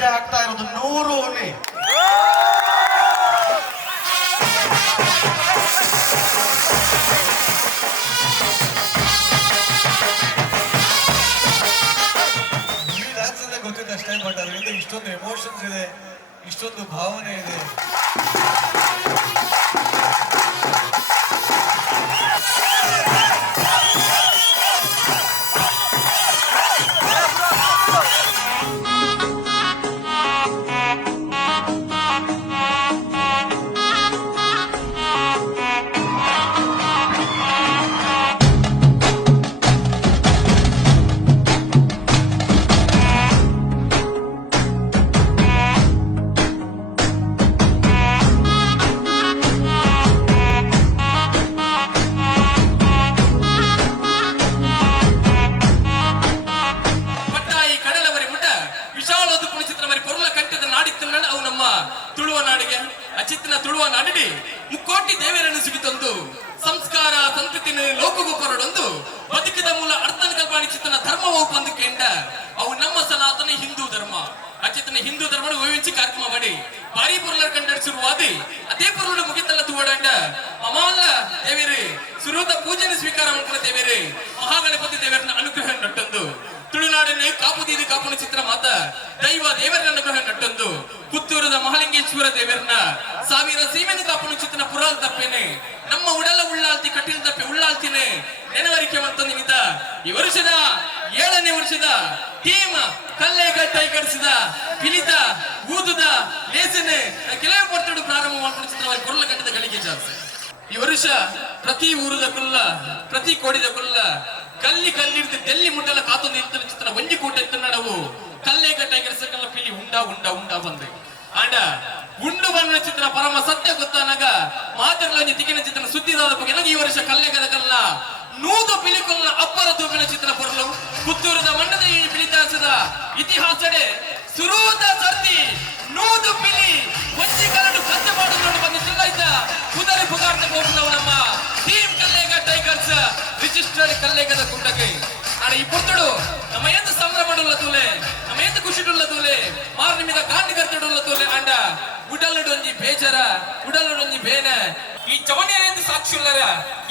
ಹೆಜ್ಜೆ ಆಗ್ತಾ ಇರೋದು 100 ಹುಲಿ. ಗೊತ್ತಿದೆ ಅಷ್ಟೇ, ಬಟ್ ಅದರಿಂದ ಇಷ್ಟೊಂದು ಎಮೋಷನ್ಸ್ ಇದೆ, ಇಷ್ಟೊಂದು ಭಾವನೆ ಇದೆ. ತುಳುವ ನಾಡಿಡಿ ಮುಕ್ಕೋಟಿ ದೇವರನ್ನು ಸಿಗಿತಂದು ಸಂಸ್ಕಾರ ಸಂಸ್ಕೃತಿನ ಲೋಕಗೂ ಪರಡೊಂದು ಬದುಕಿದ ಮೂಲ ಅರ್ಥನ ಕಲ್ಪಾಣಿ ಚಿತ್ತನ ಧರ್ಮವು ಬಂದುಕೆಂಡ ಅವು ನಮ್ಮ ಸನಾತನ ಹಿಂದೂ ಧರ್ಮ ಅಚಿತನ ಹಿಂದೂ ಧರ್ಮ ವೈವಿಂಚಿ ಕಾರ್ಯಕ್ರಮ ಮಾಡಿ ಭಾರಿ ಪೊರ್ಲರ್ ಕಂಡಡಿಸಿರುವಾದಿ ಅದೇ ಪೊರ್ಲು ಮುಗಿತಲ್ಲ ತೂವಡಂಡ ಅಮಾಲ ದೇವೇರಿ ಸುರುದ ಪೂಜೆನ ಸ್ವೀಕಾರ ಮಾಡ್ಕೊಂಡ ದೇವೇರಿ ಮಹಾಗಣಪತಿ ದೇವರನ್ನ ಅನುಗ್ರಹ ನಟ್ಟೊಂದು ತುಳುನಾಡಿನ ಕಾಪುದೀದಿ ಕಾಪುನ ಚಿತ್ರ ಮಾತ ದೈವ ದೇವರ ಅನುಗ್ರಹ ನಟ್ಟೊಂದು ಪುತ್ತೂರದ ಮಹಾಲಿಂಗೇಶ್ವರ ದೇವರನ್ನ ಸಾವಿರ ಸೀಮೆನ ಕಾಪುನ ಚಿತ್ರನ ಪುರಾಲ್ ತಪ್ಪೇನೆ ನಮ್ಮ ಉಡಲ ಉಳ್ಳಾಲ್ತಿ ಕಟ್ಟಿನ ತಪ್ಪೆ ಉಳ್ಳಾಲ್ತಿನೇ ನೆನವರಿಕೆ ಮಂತಂದಿನಿಂದ ಈ ವರ್ಷದ 7ನೇ ವರ್ಷದ ಟೀಮ್ ಕಲ್ಲೇಗ ಟೈಗರ್ಸ್ದ ಪಿಲಿತ ಊದುದ ಲೇಸನೆ ಕೆಲವೇ ಪರ್ತಡು ಪ್ರಾರಂಭ ಮಾಡ್ಕೊಂಡು ಚಿತ್ರವಾಗಿ ಕೊರ್ಲ ಕಟ್ಟದ ಗಳಿಗೆ ಚಾನ್ಸ್ ಈ ವರ್ಷ ಪ್ರತಿ ಊರದ ಕುಲ್ಲ ಪ್ರತಿ ಕೋಡಿದ ಕುಲ್ಲ ಕಲ್ಲಿ ಕಲ್ಲಿರ್ದು ಡೆಲ್ಲಿ ಮುಟ್ಟಲ ಕಾತೊಂದು ಇರ್ತನ ಚಿತ್ರ ಒಂಜಿ ಕೂಟ ಇರ್ತನ ನಾವು ಕಲ್ಲೇಗ ಟೈಗರ್ಸ್ ಕಲ್ಲ ಪಿಲಿ ಉಂಡಾ ಬಂದೆ ಆಂಡ ಉಂಡು ಬಣ್ಣ ಚಿತ್ರ ಪರಮ ಸತ್ಯ ಗೊತ್ತಾನಾಗ ಮಾತರ್ಲ ತಿಕ್ಕಿನ ಚಿತ್ರ ಸುದ್ದಿದಾದ ಬಗ್ಗೆ ಈ ವರ್ಷ ಕಲ್ಲೇಗದ ಕಲ್ಲ ನೂದು ಪಿಲಿಕೊಲ್ಲ ಅಪ್ಪರ ತೂಪಿನ ಚಿತ್ರ ಬರಲು ಪುತ್ತೂರದ ಮಣ್ಣದ ಈ ಪಿಲಿತಾಸದ ಇತಿಹಾಸಡೆ ಸುರೂತ ಸರ್ತಿ ನೂದು ಪಿಲಿ ಒಂಜಿ ಕರಡು ಕತ್ತೆ ಮಾಡುವುದು ಬಂದು ಚಿಲ್ಲಾಯ್ತ ಕುದರೆ ಪುಗಾರ್ತ ಹೋಗ್ನವು ನಮ್ಮ ಟೀಮ್ ಕಲ್ಲೇಗ ಟೈಗರ್ಸ್ ರಿಜಿಸ್ಟರ್ಡ್ ಕಲ್ಲೇಗದ ಕುಂಡಕೈ ಆಡ ಈ ಪುತ್ತುಡು ನಮ್ಮ ಎಂತ ಸಂಭ್ರಮಡುಲ್ಲ ತೂಲೆ ನಮ್ಮ ಎಂತ ಖುಷಿಡುಲ್ಲ ತೂಲೆ ಮಾರ ನಿಮಿದ ಕಾಂಡಿ ಕರ್ತಡುಲ್ಲ ತೂಲೆ ಅಂಡ ಉಡಲಡೊಂಜಿ ಬೇಜರ ಉಡಲಡೊಂಜಿ ಬೇನ ಈ ಚವಣಿಯರೆಂದು ಸಾಕ್ಷಿಯುಳ್ಳರ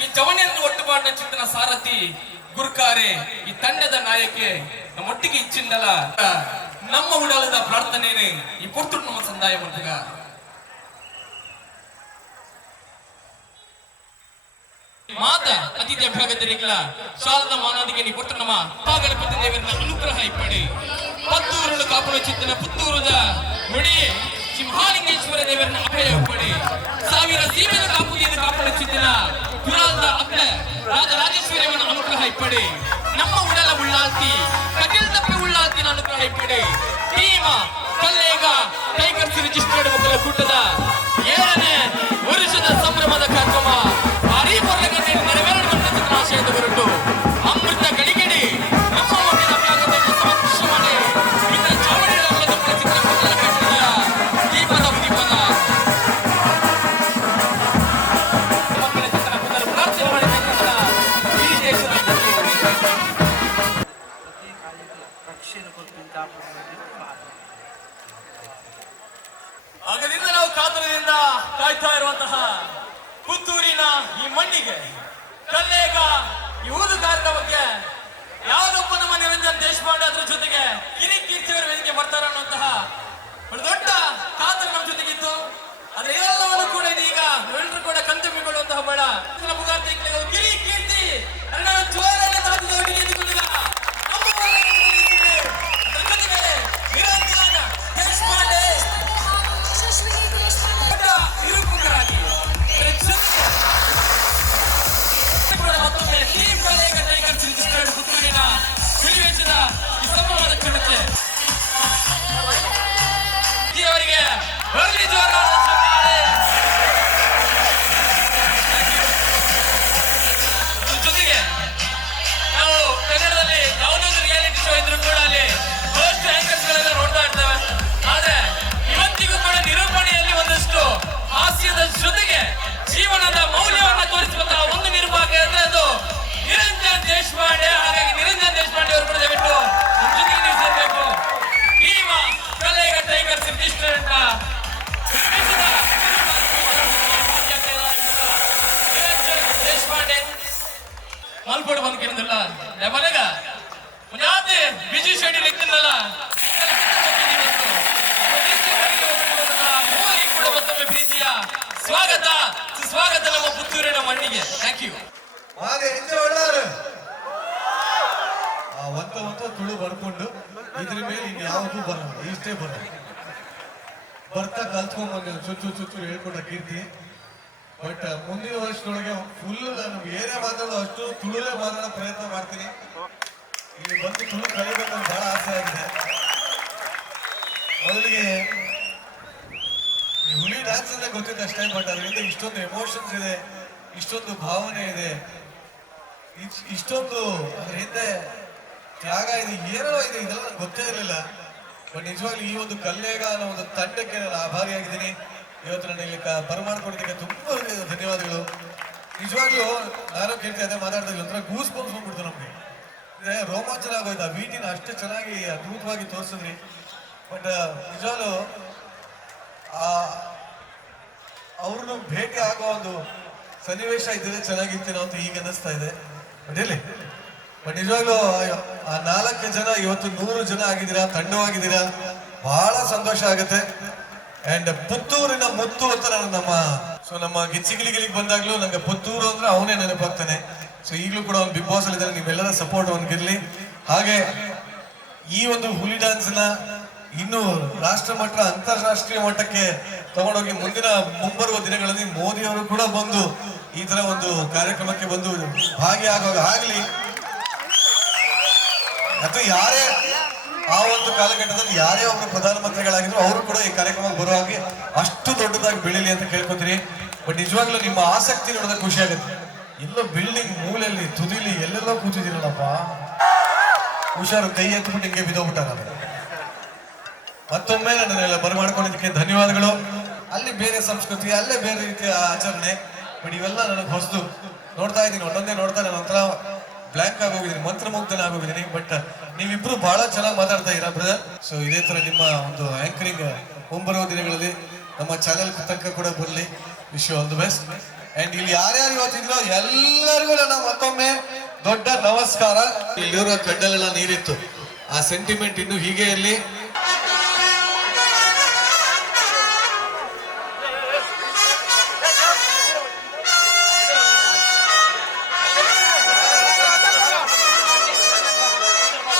ಈ ಚವಣಿಯನ್ನು ಒಟ್ಟುಪಾಡಿನ ಚಿತ್ರನ ಸಾರಥಿ ಗುರ್ಕಾರೆ ಈ ತಂಡದ ನಾಯಕಿ ನಮ್ಮೊಟ್ಟಿಗೆ ಇಚ್ಚಿಂಡಲ ನಮ್ಮ ಉಡಲದ ಪ್ರಾರ್ಥನೆನೇ ಈ ಪುರ್ತುಡು ನಮ್ಮ ಸಂದಾಯ ಮಂಟಗ ಮಾತ ಅತಿಥಿ ಅಭ್ಯಾಗತರಿಗಳ ಶಾಲದ ಮಾನದಿಗೆ ನೀ ಕೊಟ್ಟು ನಮ್ಮ ಗಣಪತಿ ದೇವರನ್ನ ಅನುಗ್ರಹ ಇಪ್ಪಡಿ ಪತ್ತೂರು ಕಾಪುಳ ಚಿತ್ತನ ಪುತ್ತೂರದ ಒಡಿ ಮಹಾಲಿಂಗೇಶ್ವರ ದೇವರನ್ನ ಅಭಯ ಇಪ್ಪಡಿ ಸಾವಿರ ಸೀಮೆನ ಕಾಪುದಿದ ಕಾಪುಳ ಚಿತ್ತನ ಪುರಾದ ಅಕ್ಕ ರಾಜರಾಜೇಶ್ವರಿಯವನ್ನ ಅನುಗ್ರಹ ಇಪ್ಪಡಿ ನಮ್ಮ ಉಡಲ ಉಳ್ಳಾಲ್ತಿ ಕಟಿಲ್ ತಪ್ಪಿ ಉಳ್ಳಾಲ್ತಿನ ಅನುಗ್ರಹ ಇಪ್ಪಡಿ ಟೀಮ ಕಲ್ಲೇಗ ಟೈಗರ್ಸ್ ರಿಜಿಸ್ಟರ್ಡ್ ಮಕ್ಕಳ ಕೂಟದ 7ನೇ ವರ್ಷದ ಸಂಭ್ರಮದ ಕಾರ್ಯಕ್ರಮ ಭಾರೀ ಪೊರ್ಲಗಟ್ಟೆ ನೆರವೇರಿಸುವಂತ ಚಿತ್ರ ಆಶಯದ ಹೊರಟು ಅಮೃತ ಗಡಿಗಡಿ ನಮ್ಮ ಮಟ್ಟಿನ ಅಭ್ಯಾಗತವನ್ನು ಸಾಕ್ಷಿ ಮಾಡಿ ಇದರ ಚಾವಣಿಗಳ ಚಿತ್ರ ಕಟ್ಟದ ದೀಪದ ಉದೀಪದ ಮಕ್ಕಳ ಚಿತ್ರ ಪುನರ್ ಪ್ರಾರ್ಥನೆ ಮಾಡಿದ ಈ ದೇಶದ ಆಗದಿಂದ ನಾವು ಕಾತರದಿಂದ ಕಾಯ್ತಾ ಇರುವಂತಹ ಪುತ್ತೂರಿನ ಈ ಮಣ್ಣಿಗೆ ಕಲ್ಲೇಗ ಈ ಊದುಗಾರರ ಬಗ್ಗೆ ಯಾವುದೊಬ್ಬ ನಮ್ಮ ನಿರಂಜನ್ ದೇಶಪಾಂಡೆ ಅದ್ರ ಜೊತೆಗೆ ಕಿರಿಕೀರ್ತಿಯವರ ವೇದಿಕೆ ಬರ್ತಾರ ಅನ್ನುವಂತಹ ಒಂದು ದೊಡ್ಡ ಕಾತರ ನಮ್ಮ ಜೊತೆಗಿತ್ತು. ಆದ್ರೆ ಇವೆಲ್ಲವನ್ನು ಕೂಡ ಇದೀಗ ನಾವೆಲ್ಲರೂ ಕೂಡ ಕಣ್ತುಂಬಿಕೊಳ್ಳುವಂತಹ ಬೇಡ ಕಿರಿಕೀರ್ತಿ ಜೋರನ್ನು ತಾತದ ಒಟ್ಟಿಗೆ ಇದ್ದುಕೊಂಡಿಲ್ಲ ನಮ್ಮ ಜೊತೆಗೆ ನಿರಂಜನ್ ದೇಶಪಾಂಡೆ ನಿರೂಪಕರಾಗಿ ಮತ್ತೊಮ್ಮೆ ಟೀಮ್ ಕಲ್ಲೇಗ ಟೈಗರ್ಸ್ ರಿಜಿಸ್ಟರ್ಡ್ ಪುತ್ತೂರಿನ ಹುಲಿವೇಷದ ಈ ಸಂಭ್ರಮದ ಕ್ಷಣಕ್ಕೆ ಅವರಿಗೆ ಬರಲಿ ಜೋರಾದ ಚಪ್ಪಾಳೆ. ಜೊತೆಗೆ ಯಾತೆ ಬಿಜಿ ಶೆಡ್ಯೂಲ್ ಇಟ್ಟಿರಲ್ಲ ಕೂಡ ಮತ್ತೊಮ್ಮೆ ಪ್ರೀತಿಯ ಸ್ವಾಗತ ಸುಸ್ವಾಗತ ನಮ್ಮ ಪುತ್ತೂರಿನ ಮಣ್ಣಿಗೆ. Thank you. ಒಂತ ತುಳು ಬರ್ಕೊಂಡು ಇದ್ರ ಮೇಲೆ ಇನ್ಯಾವುದೂ ಬರಲ್ಲ, ಇಷ್ಟೇ ಬರಲ್ಲ. ಬರ್ತಾ ಕಲ್ತ್ಕೊಂಡ್ ಬಂದ ಚುಚ್ಚು ಹೇಳ್ಕೊಟ್ಟ ಕೀರ್ತಿ. ಬಟ್ ಮುಂದಿನ ವರ್ಷದೊಳಗೆ ಫುಲ್ ನಾನು ಏನೇ ಮಾತಾಡೋ ಅಷ್ಟು ತುಳುಲೇ ಮಾತಾಡೋ ಪ್ರಯತ್ನ ಮಾಡ್ತೀನಿ. ಇಲ್ಲಿ ಬಂದು ತುಳು ಕಲಿಬೇಕಂತ ಬಹಳ ಆಸೆ ಆಗಿದೆ. ಮೊದಲಿಗೆ ಈ ಹುಲಿ ಡ್ಯಾನ್ಸ್ ಅಂದ್ರೆ ಗೊತ್ತಿದೆ ಅಷ್ಟೇ, ಬಟ್ ಅದರಿಂದ ಇಷ್ಟೊಂದು ಎಮೋಷನ್ಸ್ ಇದೆ, ಇಷ್ಟೊಂದು ಭಾವನೆ ಇದೆ, ಇಷ್ಟೊಂದು ಅದ್ರ ಹಿಂದೆ ತ್ಯಾಗ ಇದೆ, ಏನೋ ಇದೆ, ಇದೆಲ್ಲ ನಂಗೆ ಗೊತ್ತೇ ಇರಲಿಲ್ಲ. ಬಟ್ ನಿಜವಾಗ್ಲೂ ಈ ಒಂದು ಕಲ್ಲೇಗ ಅನ್ನೋ ಒಂದು ತಂಡಕ್ಕೆ ನಾನು ಆಭಾರಿಯಾಗಿದ್ದೀನಿ. ಇವತ್ತು ನಾನು ಇಲ್ಲಿ ಬರಮಾಡ್ಕೊಡೋದಕ್ಕೆ ತುಂಬಾ ಧನ್ಯವಾದಗಳು. ನಿಜವಾಗ್ಲೂ ನಾನು ಕೇಳ್ತಾ ಇದ್ದೆ, ಮಾತಾಡ್ತಾ ಒಂಥರ ಗೂಸ್ ಬಂಪ್ಸ್ ಬಂದ್ಬಿಡ್ತು ನಮ್ಗೆ. ಅಂದ್ರೆ ರೋಮಾಂಚನ ಆಗೋಯ್ತು. ಆ ವಿಟಿನ ಅಷ್ಟು ಚೆನ್ನಾಗಿ ಅದ್ಭುತವಾಗಿ ತೋರಿಸಿದ್ರಿ. ಬಟ್ ನಿಜವಾಗ್ಲೂ ಅವ್ರನ್ನು ಭೇಟಿ ಆಗೋ ಒಂದು ಸನ್ನಿವೇಶ ಇದ್ದರೆ ಚೆನ್ನಾಗಿತ್ತೇನೋ ಅಂತ ಈಗ ಅನ್ನಿಸ್ತಾ ಇದೆ. ಅದಿರಲಿ. ಬಟ್ ನಿಜವಾಗ್ಲೂ ಆ 4 ಜನ ಇವತ್ತು 100 ಜನ ಆಗಿದ್ದೀರಾ, ತಂಡವಾಗಿದ್ದೀರಾ, ಬಹಳ ಸಂತೋಷ ಆಗುತ್ತೆ. ಅಂಡ್ ಪುತ್ತೂರಿನ ಮುತ್ತು ಅಂತ ನಮ್ಮ ಗಿಚ್ಚಿಗಿಲಿಗಿಲಿಗೆ ಬಂದಾಗ್ಲೂ ನಂಗೆ ಪುತ್ತೂರು ಅಂದ್ರೆ ಅವನೇ ನೆನಪಾಗ್ತಾನೆ. ಸೊ ಈಗಲೂ ಕೂಡ ಒಂದು ಬಿಗ್ ಬಾಸ್ ಅಲ್ಲಿ ಇದ್ದಾರೆ, ನೀವೆಲ್ಲರ ಸಪೋರ್ಟ್ ಒಂದಿರ್ಲಿ. ಹಾಗೆ ಈ ಒಂದು ಹುಲಿ ಡ್ಯಾನ್ಸ್ ನ ಇನ್ನು ರಾಷ್ಟ್ರ ಮಟ್ಟ ಅಂತಾರಾಷ್ಟ್ರೀಯ ಮಟ್ಟಕ್ಕೆ ತಗೊಂಡೋಗಿ ಮುಂಬರುವ ದಿನಗಳಲ್ಲಿ ಮೋದಿ ಅವರು ಕೂಡ ಬಂದು ಈ ತರ ಒಂದು ಕಾರ್ಯಕ್ರಮಕ್ಕೆ ಬಂದು ಭಾಗಿಯಾಗುವಾಗ ಆಗ್ಲಿ, ಅಥವಾ ಯಾರೇ ಆ ಒಂದು ಕಾಲಘಟ್ಟದಲ್ಲಿ ಯಾರೇ ಒಬ್ಬರು ಪ್ರಧಾನಮಂತ್ರಿಗಳಾಗಿದ್ರು ಅವರು ಕೂಡ ಈ ಕಾರ್ಯಕ್ರಮಕ್ಕೆ ಬರೋ ಹಾಗೆ ಅಷ್ಟು ದೊಡ್ಡದಾಗಿ ಬೆಳೀಲಿ ಅಂತ ಕೇಳ್ಕೊತೀನಿ. ಬಟ್ ನಿಜವಾಗ್ಲೂ ನಿಮ್ಮ ಆಸಕ್ತಿ ನೋಡಿದ್ರೆ ಖುಷಿ ಆಗುತ್ತೆ. ಎಲ್ಲೋ ಬಿಲ್ಡಿಂಗ್ ಮೂಲೆಯಲ್ಲಿ ತುದಿಲಿ ಎಲ್ಲೆಲ್ಲೋ ಕೂತಿದ್ದೀರಲ್ಲಪ್ಪ, ಹುಷಾರು, ಕೈ ಎತ್ಬಿಟ್ಟು ಹಿಂಗೆ ಬಿದ್ದೋಗ್ಬಿಟ್ಟಾರ. ಮತ್ತೊಮ್ಮೆ ನನ್ನೆಲ್ಲ ಬರಮಾಡ್ಕೊಂಡಿದ್ದಕ್ಕೆ ಧನ್ಯವಾದಗಳು. ಅಲ್ಲಿ ಬೇರೆ ಸಂಸ್ಕೃತಿ, ಅಲ್ಲೇ ಬೇರೆ ರೀತಿಯ ಆಚರಣೆ, ಬಟ್ ಇವೆಲ್ಲ ನನಗೆ ಹೊಸದು. ನೋಡ್ತಾ ಇದ್ದೀನಿ, ಒಂದೊಂದೇ ನೋಡ್ತಾ ನಾನು ಒಂಥರ ಬ್ಲ್ಯಾಂಕ್ ಆಗೋಗಿದ್ದೀನಿ, ಮಂತ್ರಮುಗ್ಧನ ಆಗೋಗಿದ್ದೀನಿ. ಬಟ್ ನೀವಿಬ್ರು ಬಹಳ ಚೆನ್ನಾಗಿ ಮಾತಾಡ್ತಾ ಇದ್ದೀರಾ ಬ್ರದರ್. ಸೊ ಇದೇ ತರ ನಿಮ್ಮ ಒಂದು ಆಂಕರಿಂಗ್ ಮುಂಬರುವ ದಿನಗಳಲ್ಲಿ ನಮ್ಮ ಚಾನೆಲ್ ತನಕ ಕೂಡ ಬರಲಿ. Wish you all the best. And ಇಲ್ಲಿ ಯಾರ್ಯಾರು ಇವತ್ತಿದ್ರು ಎಲ್ಲರಿಗೂ ನನ್ನ ಮತ್ತೊಮ್ಮೆ ದೊಡ್ಡ ನಮಸ್ಕಾರ. ಇಲ್ಲಿರೋ ಕಡ್ಡಲೆಲ್ಲ ನೀರಿತ್ತು, ಆ ಸೆಂಟಿಮೆಂಟ್ ಇನ್ನು ಹೀಗೆ ಇರಲಿ.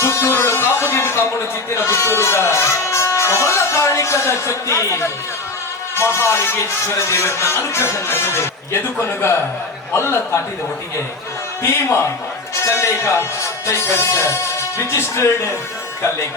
ಪುತ್ತೂರು ಕಾಪುಕೊಂಡು ಚಿತ್ತಿರ ಪುತ್ತೂರದ ಮೊದಲ ಕಾರಣಿಕದ ಶಕ್ತಿ ಮಹಾಲಿಂಗೇಶ್ವರ ದೇವರನ್ನ ಅನುಗ್ರಹಿಸಿದೆ. ಎದುಕೊನುಗ ಒಲ್ಲ ಕಾಟಿದ ಒಟ್ಟಿಗೆ ಟೀಮ ಕಲ್ಲೇಗ ಟೈಗರ್ಸ್ ರಿಜಿಸ್ಟರ್ಡ್ ಕಲ್ಲೇಗ.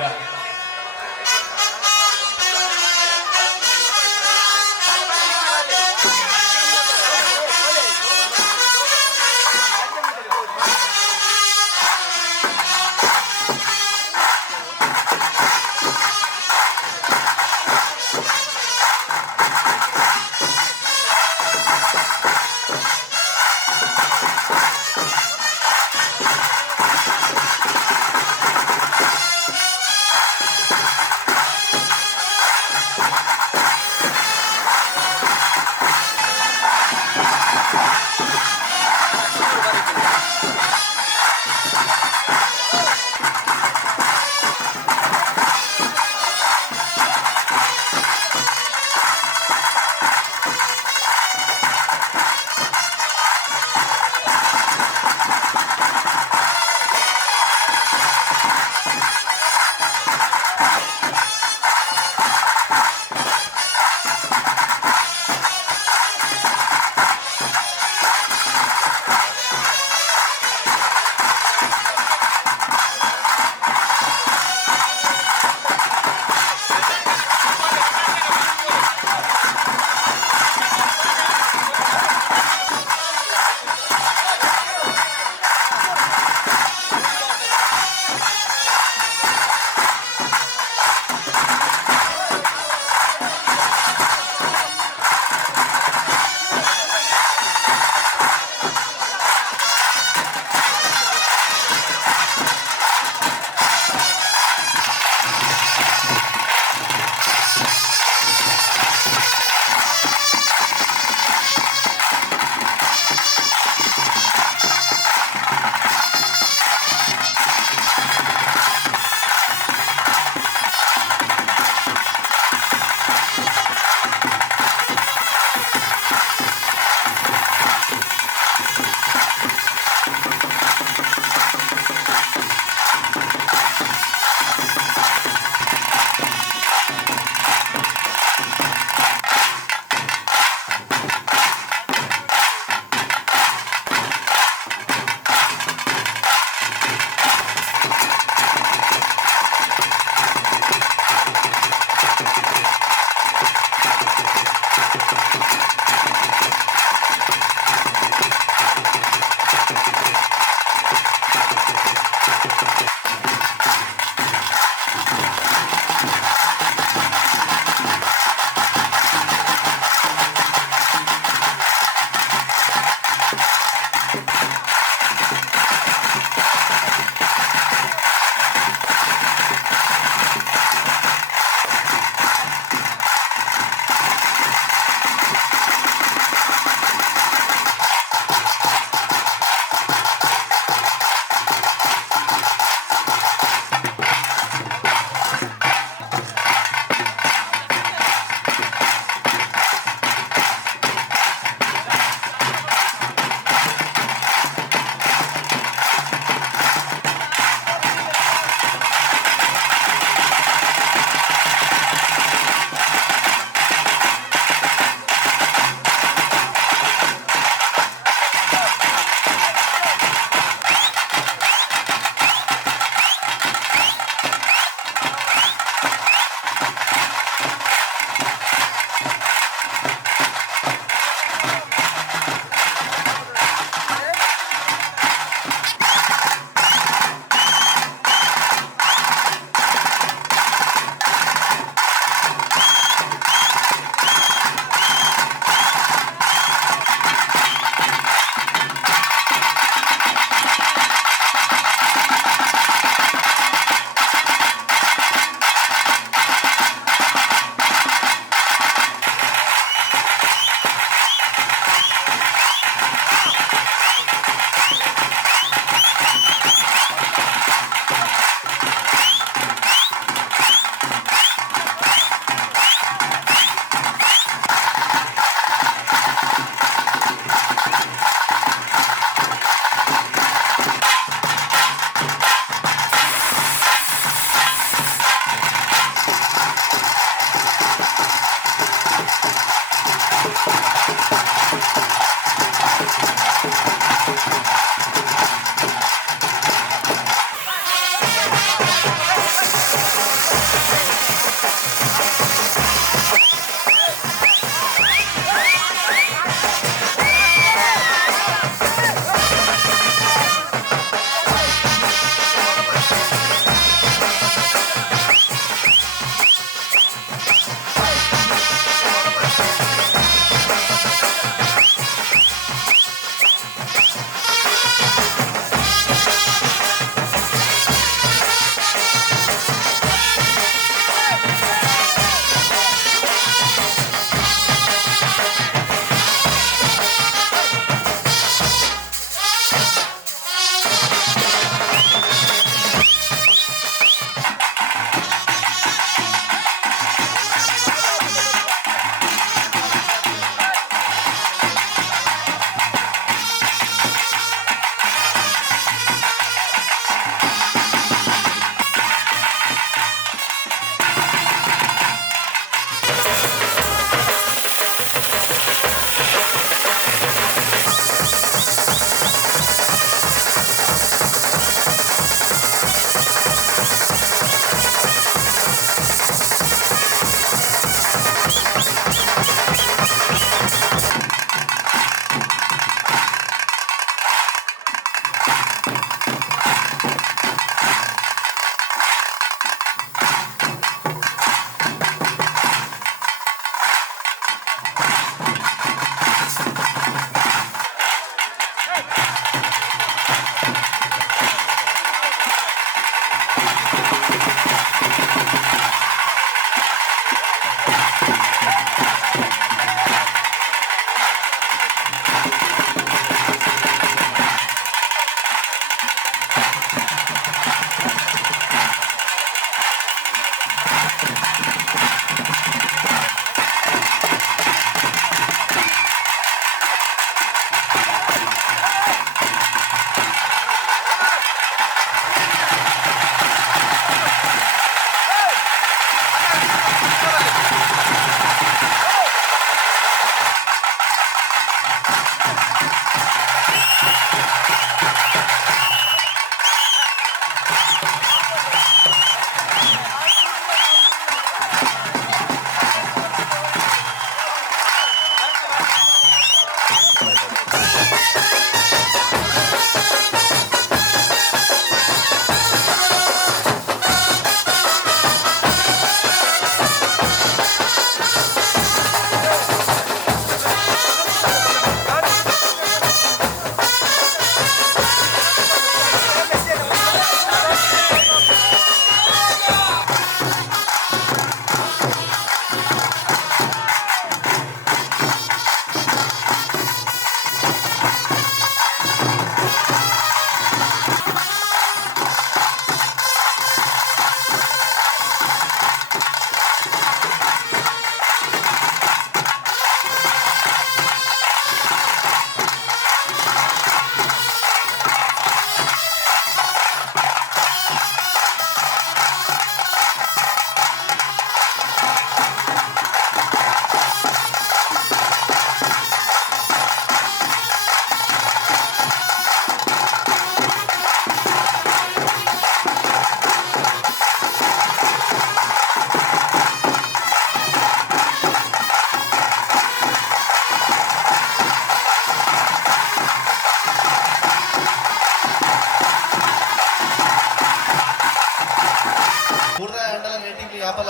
ಊರ್ದ ಅಂಡಲ ರೇಟಿಂಗ್ ಯಾಪಲ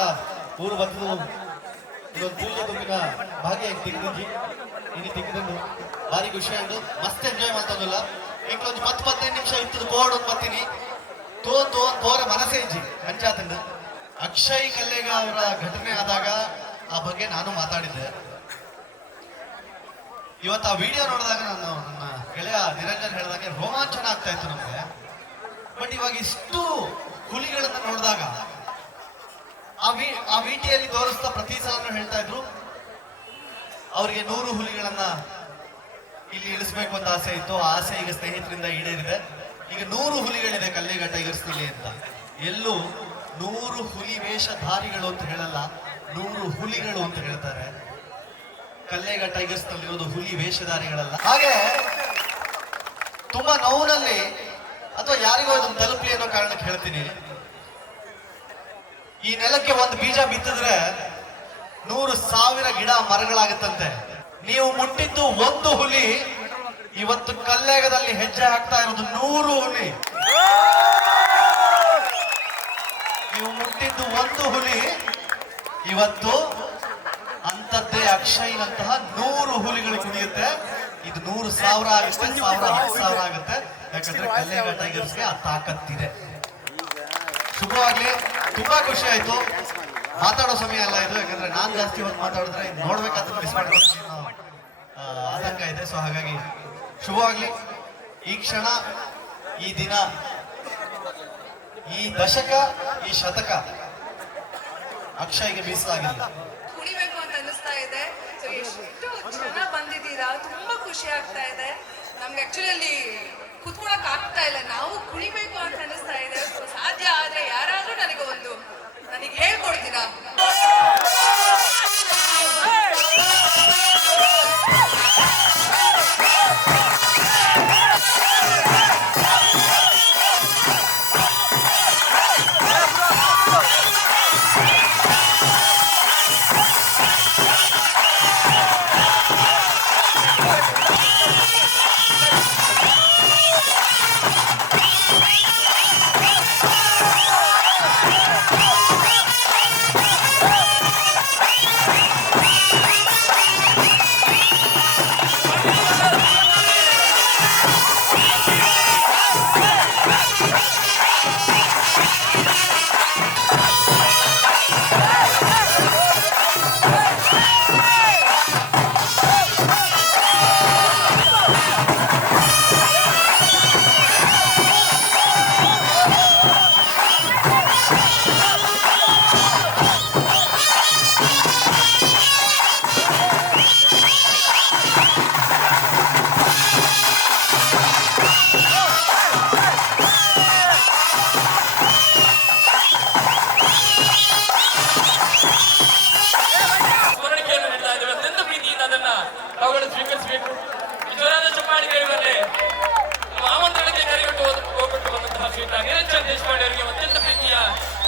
ಊರು ಬಂದು ಇದೊಂದು ಪೂಜೆ ತುಂಬಿನ ಭಾಗಿಯಾಗಿ ತೆಗೆದಿದ್ದಿ ಇನ್ನು ತೆಗೆದನ್ನು ಭಾರಿ ಖುಷಿ ಆಯ್ತು ಮಸ್ತ್ ಎಂಜಾಯ್ ಮಾಡ್ತದಲ್ಲ ಇಂಕೊಂದು 10-15 ನಿಮಿಷ ಇತ್ತು ಬೋರ್ಡ್ ಒಂದು ಬರ್ತೀನಿ ತೋರ ಮನಸ್ಸೇ ಇಜ್ಜಿ ಅಂಚಾತಂಡು ಅಕ್ಷಯ್ ಕಲ್ಲೇಗ ಅವರ ಘಟನೆ ಆದಾಗ ಆ ಬಗ್ಗೆ ನಾನು ಮಾತಾಡಿದ್ದೆ. ಇವತ್ತು ಆ ವಿಡಿಯೋ ನೋಡಿದಾಗ ನನ್ನ ಗೆಳೆಯ ನಿರಂಜನ್ ಹೇಳಿದಾಗೆ ರೋಮಾಂಚನ ಆಗ್ತಾ ಇತ್ತು ನಮ್ಗೆ. ಬಟ್ ಇವಾಗ ಇಷ್ಟು ಹುಲಿಗಳನ್ನ ನೋಡಿದಾಗ ಆ ವಿಟಿಯಲ್ಲಿ ತೋರಿಸ್ತಾ ಪ್ರತಿ ಸಲ ಹೇಳ್ತಾ ಇದ್ರು ಅವರಿಗೆ 100 ಹುಲಿಗಳನ್ನ ಇಲ್ಲಿ ಇಳಿಸ್ಬೇಕು ಅಂತ ಆಸೆ ಇತ್ತು. ಆ ಆಸೆ ಈಗ ಸ್ನೇಹಿತರಿಂದ ಈಡೇರಿದೆ. ಈಗ 100 ಹುಲಿಗಳಿದೆ ಕಲ್ಲೇಗ ಟೈಗರ್ಸ್ ನಲ್ಲಿ ಅಂತ. ಎಲ್ಲೂ 100 ಹುಲಿ ವೇಷಧಾರಿಗಳು ಅಂತ ಹೇಳಲ್ಲ, 100 ಹುಲಿಗಳು ಅಂತ ಹೇಳ್ತಾರೆ. ಕಲ್ಲೇಗ ಟೈಗರ್ಸ್ ನಲ್ಲಿರೋದು ಹುಲಿ ವೇಷಧಾರಿಗಳಲ್ಲ. ಹಾಗೆ ತುಂಬಾ ನೋವಿನಲ್ಲಿ ಅಥವಾ ಯಾರಿಗೋ ಇದನ್ನು ತಲುಪಲಿ ಅನ್ನೋ ಕಾರಣಕ್ಕೆ ಹೇಳ್ತೀನಿ, ಈ ನೆಲಕ್ಕೆ ಒಂದು ಬೀಜ ಬಿತ್ತಿದ್ರೆ 100,000 ಗಿಡ ಮರಗಳಾಗುತ್ತಂತೆ. ನೀವು ಮುಟ್ಟಿದ್ದು ಒಂದು ಹುಲಿ, ಇವತ್ತು ಕಲ್ಲೇಗದಲ್ಲಿ ಹೆಜ್ಜೆ ಹಾಕ್ತಾ ಇರೋದು 100 ಹುಲಿ. ನೀವು ಮುಟ್ಟಿದ್ದು ಒಂದು ಹುಲಿ, ಇವತ್ತು ಅಂತದ್ದೇ ಅಕ್ಷಯ್ನಂತಹ 100 ಹುಲಿಗಳು ಕುಣಿಯುತ್ತೆ. ಇದು 100,000 ಆಗುತ್ತೆ, 10,000 ಆಗುತ್ತೆ. ಯಾಕಂದ್ರೆ ಕಲ್ಲೇಗ ಟೈಗರ್ಸ್ಗೆ ಆ ತಾಕತ್ತಿದೆ. ಶುಭವಾಗ್ಲಿ. ತುಂಬಾ ಖುಷಿ ಆಯ್ತು. ಮಾತಾಡೋ ಸಮಯ ಅಲ್ಲ ಇದು, ಯಾಕಂದ್ರೆ ನಾನ್ ಜಾಸ್ತಿ ಹೊತ್ತು ಮಾತಾಡಿದ್ರೆ ನೋಡ್ಬೇಕಾದ್ರೆ ಮಿಸ್ ಮಾಡ್ಕೊಳ್ತೀನಿ ಅನ್ನೋ ಆತಂಕ ಇದೆ. ಸೊ ಹಾಗಾಗಿ ಶುಭವಾಗ್ಲಿ. ಈ ಕ್ಷಣ, ಈ ದಿನ, ಈ ದಶಕ, ಈ ಶತಕ ಅಕ್ಷಯ್ಗೆ ಮೀಸಲಾಗಿಲ್ಲ. ಕುಣಿಬೇಕು ಅಂತ ಅನಿಸ್ತಾ ಇದೆ. ಸೊ ಎಷ್ಟು ಜನ ಬಂದಿದ್ದೀರಾ, ತುಂಬಾ ಖುಷಿ ಆಗ್ತಾ ಇದೆ. ನಮ್ಗೆ ಆಕ್ಚುಲಿ ಅಲ್ಲಿ ಕುತ್ಕೊಳಕ್ ಆಗ್ತಾ ಇಲ್ಲ, ನಾವು ಕುಣಿಬೇಕು ಅಂತ ಅನಿಸ್ತಾ ಇದೆ. ಸೊ ಸಾಧ್ಯ ಆದ್ರೆ ಯಾರಾದ್ರೂ ನನಗೆ ಹೇಳ್ಕೊಡ್ತೀರಾ?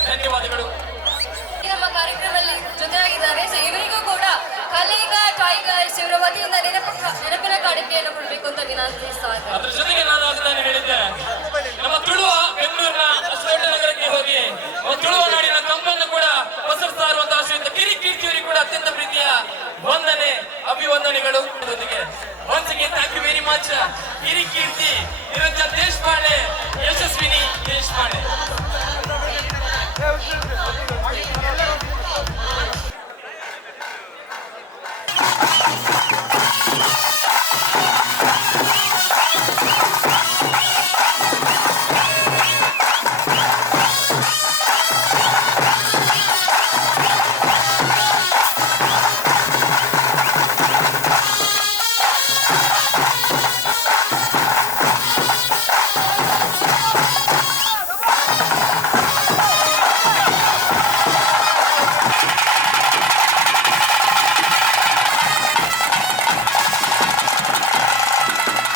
ಧನ್ಯವಾದಗಳು. ನಮ್ಮ ಕಾರ್ಯಕ್ರಮದಲ್ಲಿ ಜೊತೆಯಾಗಿದ್ದಾರೆ. ಸೊ ಇವರಿಗೂ ಕೂಡ ಕಲ್ಲೇಗ ಟೈಗರ್ಸ್ ಇವರ ವತಿಯಿಂದ ನೆನಪಿನ ಕಾಣಿಕೆಯನ್ನು ಕೊಡಬೇಕು ಅಂತ ವಿನಂತಿಸ್ತಾ ಇದ್ದಾರೆ. ಅದ್ರ ಜೊತೆಗೆ ನಾನು ಹೇಳಿದ್ದೆ